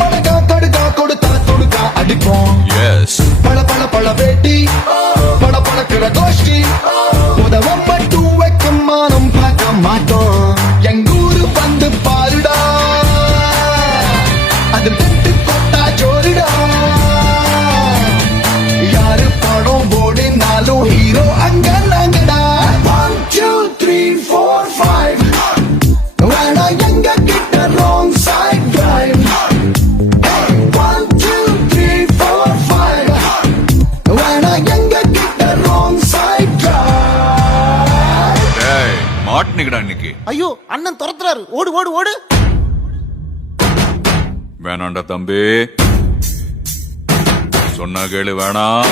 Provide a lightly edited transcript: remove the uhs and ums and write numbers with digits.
மிளகா கடுகா கொடுத்தா தொடுக்கா அடிப்போம். பழ பழ பழ வேட்டி பழ பழக்கிற கோஷ்டி உதவம் மட்டும் வைக்க மானம் பார்க்க மாட்டோம். எங்கூரு வந்து பாருடா அது விட்டு கொட்டா ஜோருடா. யாரு படம் ஓடினாலும் ஹீரோ அங்க நாங்கடா. 1 2 3 4 5 வேணா எங்க கிட்ட wrong side drive. 1 2 3 4 5 வேணா எங்க கிட்ட wrong side drive. மாட்டினிக்கடா இன்னைக்கு. ஐயோ அண்ணன் துரத்துறாரு, ஓடு ஓடு ஓடு. வேணாண்டா தம்பி, சொன்னா கேளு, வேணாம்.